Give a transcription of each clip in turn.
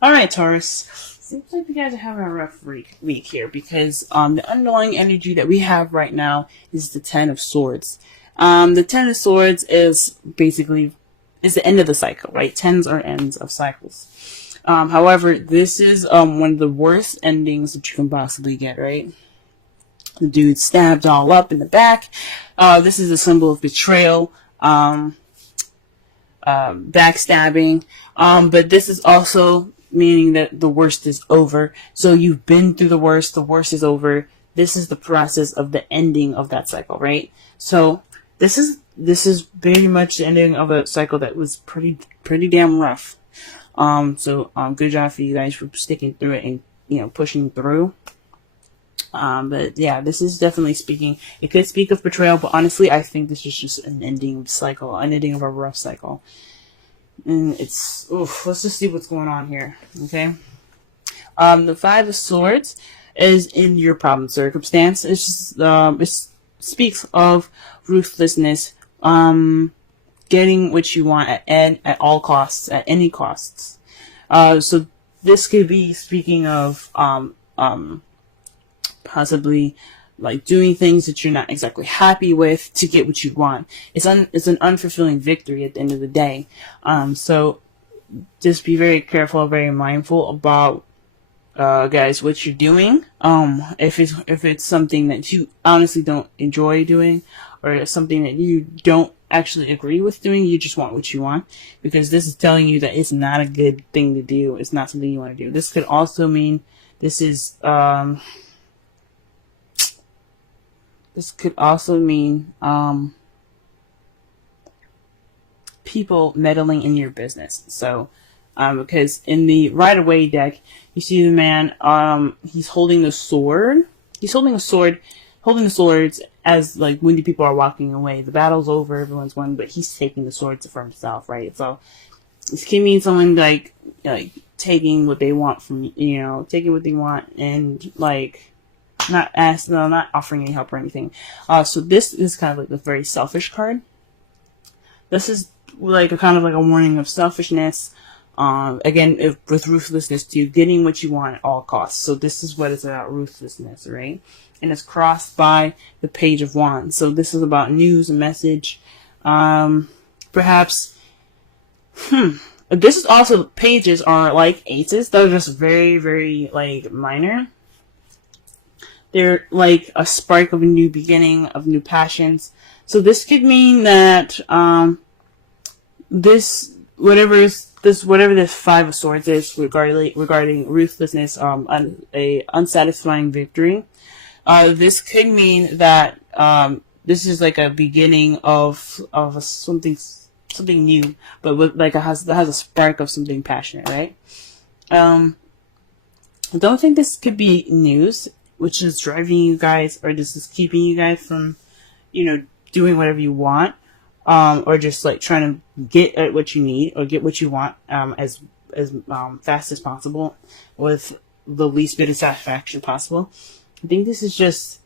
All right, Taurus. Seems like you guys are having a rough week here because the underlying energy that we have right now is the Ten of Swords. The Ten of Swords is the end of the cycle, right? Tens are ends of cycles. However, this is one of the worst endings that you can possibly get, right? The dude stabbed all up in the back. This is a symbol of betrayal. Backstabbing. But this is also meaning that the worst is over. So you've been through the worst is over. This is the process of the ending of that cycle, right? So this is very much the ending of a cycle that was pretty damn rough. Good job for you guys for sticking through it and pushing through. But yeah, this is definitely speaking. It could speak of betrayal, but honestly, I think this is just an ending cycle, an ending of a rough cycle. And let's just see what's going on here. Okay. The Five of Swords is in your problem circumstance. It's just, it speaks of ruthlessness, getting what you want at all costs, at any costs. So this could be speaking of, possibly like doing things that you're not exactly happy with to get what you want. It's an unfulfilling victory at the end of the day. So just be very careful, very mindful about, guys, what you're doing. If it's something that you honestly don't enjoy doing, or it's something that you don't actually agree with doing, you just want what you want, because this is telling you that it's not a good thing to do. It's not something you want to do. This could also mean this could also mean people meddling in your business. So, because in the right away deck, you see the man, he's holding the sword. He's holding the swords as like when the people are walking away. The battle's over, everyone's won, but he's taking the swords for himself, right? So this can mean someone like taking what they want from taking what they want and like not offering any help or anything. So this is kind of like a very selfish card. This is like a kind of like a warning of selfishness. Again, with ruthlessness too, getting what you want at all costs. So this is what it's about, ruthlessness, right? And it's crossed by the Page of Wands. So this is about news, a message. Perhaps, this is also, pages are like aces. They're just very, very like minor. They're like a spark of a new beginning, of new passions. So this could mean that whatever this Five of Swords is regarding ruthlessness, a unsatisfying victory. This could mean that this is like a beginning of something new, but that has a spark of something passionate, right? I don't think this could be news, which is driving you guys, or this is keeping you guys from, doing whatever you want, or just like trying to get at what you need or get what you want, as fast as possible with the least bit of satisfaction possible. I think this is just,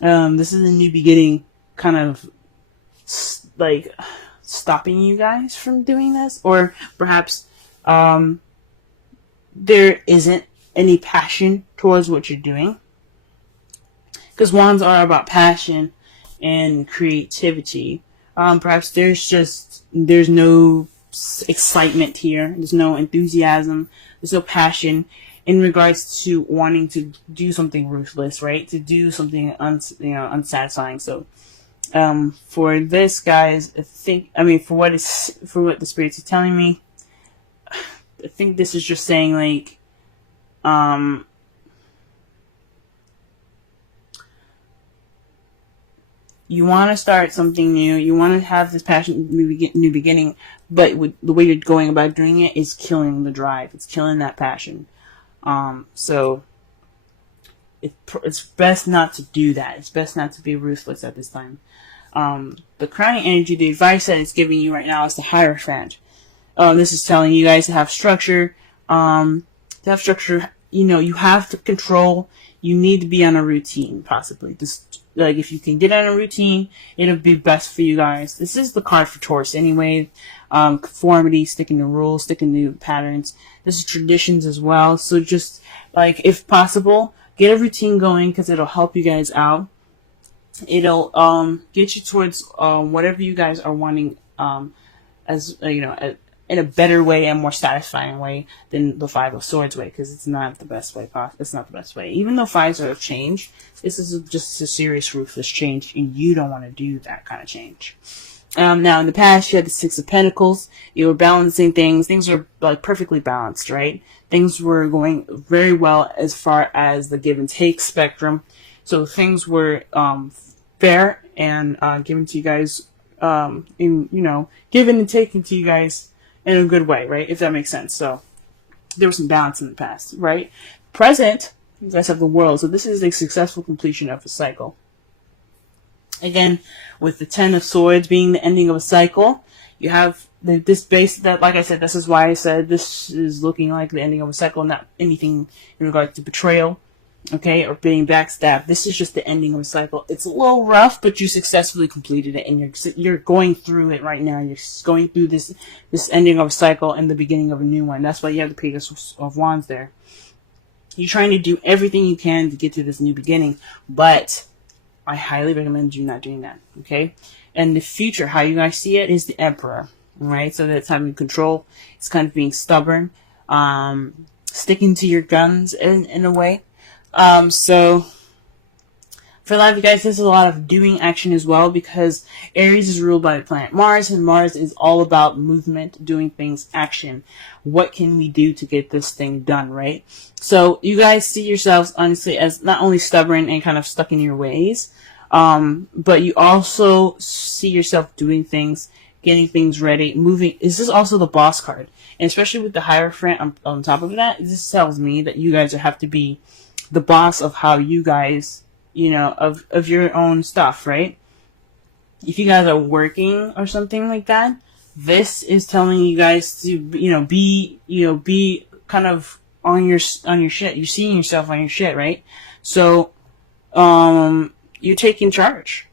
this is a new beginning, kind of like stopping you guys from doing this, or perhaps, there isn't any passion towards what you're doing. Because wands are about passion and creativity. Perhaps there's no excitement here. There's no enthusiasm. There's no passion in regards to wanting to do something ruthless, right? To do something unsatisfying. So, for this, guys, for what the spirits are telling me, I think this is just saying like, you want to start something new. You want to have this passion, new beginning, but the way you're going about doing it is killing the drive. It's killing that passion. So it's best not to do that. It's best not to be ruthless at this time. The crowning energy, the advice that it's giving you right now is the Hierophant. This is telling you guys to have structure. You have to control. You need to be on a routine, possibly. Just like if you can get on a routine, it'll be best for you guys. This is the card for Taurus anyway. conformity, sticking to rules, sticking to patterns. This is traditions as well. So just like, if possible, get a routine going, because it'll help you guys out. It'll get you towards whatever you guys are wanting, as in a better way and more satisfying way than the Five of Swords way, because it's not the best way. It's not the best way. Even though fives are a change, this is just a serious ruthless change, and you don't want to do that kind of change. Now, in the past, you had the Six of Pentacles. You were balancing things. Things were like perfectly balanced, right? Things were going very well as far as the give and take spectrum. So things were fair and given to you guys, given and taken to you guys in a good way, right? If that makes sense. So there was some balance in the past, right? Present, you guys have the World. So this is a successful completion of a cycle. Again, with the Ten of Swords being the ending of a cycle, you have this base that, like I said, this is why I said this is looking like the ending of a cycle, not anything in regard to betrayal, okay, or being backstabbed. This is just the ending of a cycle. It's a little rough, but you successfully completed it, and you're going through it right now. You're going through this ending of a cycle and the beginning of a new one. That's why you have the Page of Wands there. You're trying to do everything you can to get to this new beginning, but I highly recommend you not doing that, okay? And the future, how you guys see it, is the Emperor, right? So that's having control. It's kind of being stubborn, sticking to your guns in a way. So for a lot of you guys, there's a lot of doing action as well, because Aries is ruled by the planet Mars, and Mars is all about movement, doing things, action. What can we do to get this thing done, right? So you guys see yourselves, honestly, as not only stubborn and kind of stuck in your ways, but you also see yourself doing things, getting things ready, moving. This is also the Boss card. And especially with the Hierophant on top of that, this tells me that you guys have to be the boss of how you guys, of your own stuff, right? If you guys are working or something like that, this is telling you guys to, be kind of on your shit. You're seeing yourself on your shit, right? So, you're taking charge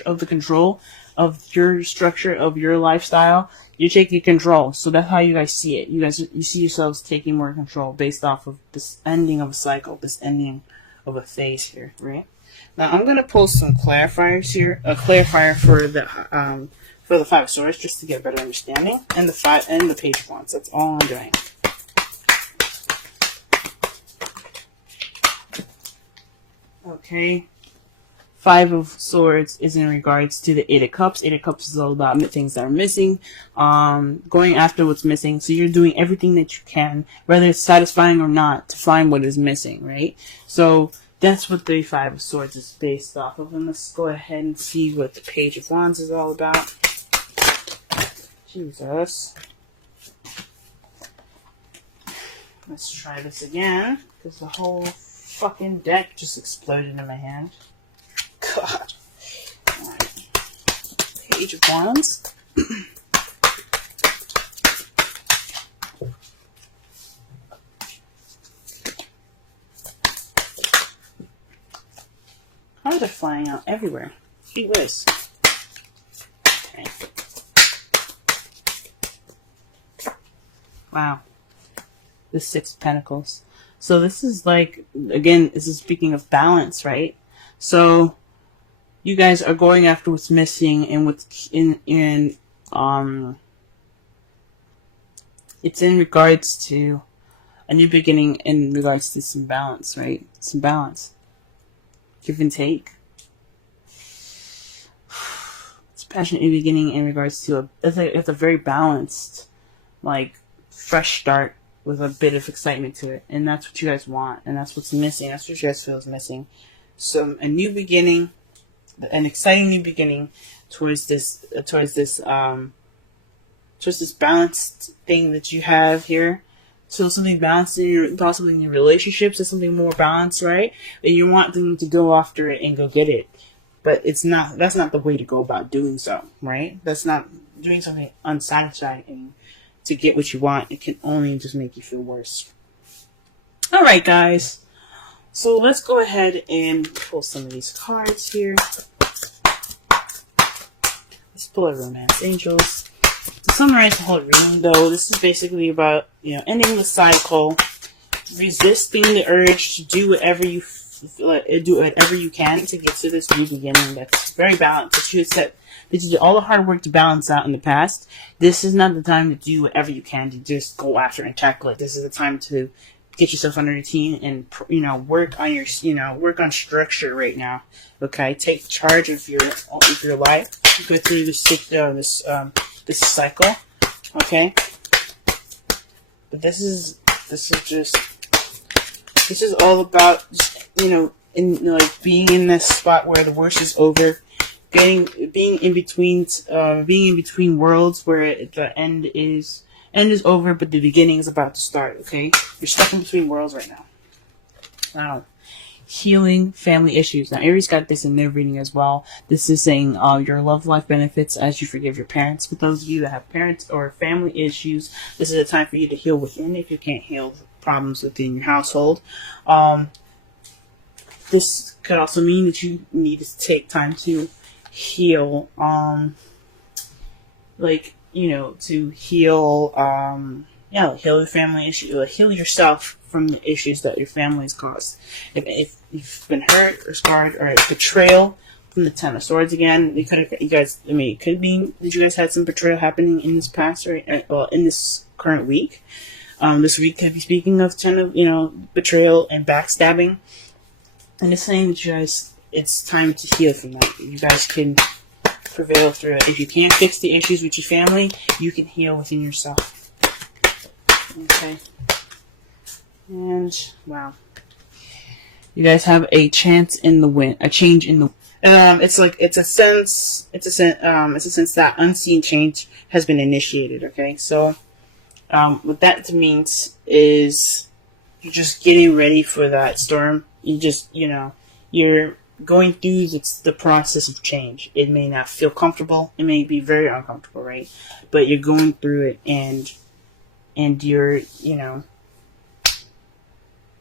of the control of your structure, of your lifestyle. You're taking control. So that's how you guys see it. You see yourselves taking more control based off of this ending of a cycle, this ending of a phase here, right? Now I'm gonna pull some clarifiers here, a clarifier for the Five of Swords, just to get a better understanding, and the Page of Wands. That's all I'm doing. Okay. Five of Swords is in regards to the Eight of Cups. Eight of Cups is all about things that are missing, going after what's missing. So you're doing everything that you can, whether it's satisfying or not, to find what is missing, right? So that's what the Five of Swords is based off of. And let's go ahead and see what the Page of Wands is all about. Jesus. Let's try this again, because the whole fucking deck just exploded in my hand. God. Right. Page of Wands. Cards are flying out everywhere. Gee whiz. Okay. Wow. The Six of Pentacles. So this is like, again, this is speaking of balance, right? So you guys are going after what's missing, and what's it's in regards to a new beginning, in regards to some balance, right? Some balance. Give and take. It's a passionate new beginning in regards to it's a very balanced, like, fresh start with a bit of excitement to it. And that's what you guys want, and that's what's missing. That's what you guys feel is missing. So a new beginning, an exciting new beginning towards this balanced thing that you have here. So something balanced possibly in your relationships, is something more balanced, right? And you want them to go after it and go get it. But that's not the way to go about doing so, right? That's not doing something unsatisfying to get what you want. It can only just make you feel worse. Alright, guys. So let's go ahead and pull some of these cards here. Let's pull a Romance Angels. summarize the whole reading, though, this is basically about, ending the cycle, resisting the urge to do whatever you can to get to this new beginning that's very balanced. That you did all the hard work to balance out in the past. This is not the time to do whatever you can to just go after and tackle it. This is the time to get yourself on a routine and work on your work on structure right now. Okay, take charge of your life. Go through this cycle. Okay, but this is all about being in this spot where the worst is over, being in between worlds where the end is over, but the beginning is about to start. Okay, you're stuck in between worlds right now. Now, healing family issues. Now, Aries got this in their reading as well. This is saying your love life benefits as you forgive your parents. For those of you that have parents or family issues, this is a time for you to heal within if you can't heal problems within your household. This could also mean that you need to take time to heal, to heal, heal your family issue, heal yourself from the issues that your family's caused. If you've been hurt or scarred or betrayal from the Ten of Swords again, it could be that you guys had some betrayal happening in this past or in this current week. This week could be speaking of betrayal and backstabbing, and it's saying that you guys, it's time to heal from that. You guys can prevail through it. If you can't fix the issues with your family, you can heal within yourself. Okay. And wow, you guys have a chance in the wind, a change in the. It's a sense that unseen change has been initiated. Okay, so what that means is you're just getting ready for that storm. You're going through the process of change. It may not feel comfortable. It may be very uncomfortable, right? But you're going through it, and you're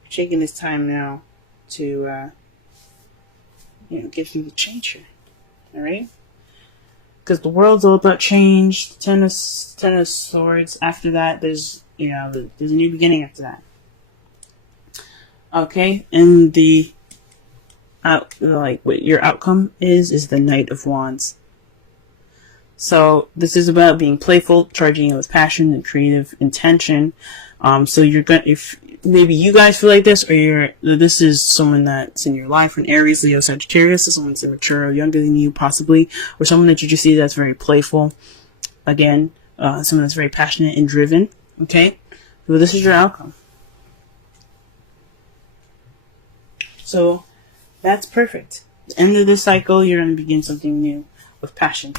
taking this time now to get through the change here. All right, because the world's all about change. The Ten of Swords. After that, there's a new beginning after that. Okay, and what your outcome is the Knight of Wands. So this is about being playful, charging it with passion and creative intention. So if maybe you guys feel like this, or this is someone that's in your life, an Aries, Leo, Sagittarius, or someone that's immature or younger than you, possibly, or someone that you just see that's very playful. Again, someone that's very passionate and driven. Okay, so this is your outcome. So that's perfect. At the end of this cycle, you're going to begin something new with passion.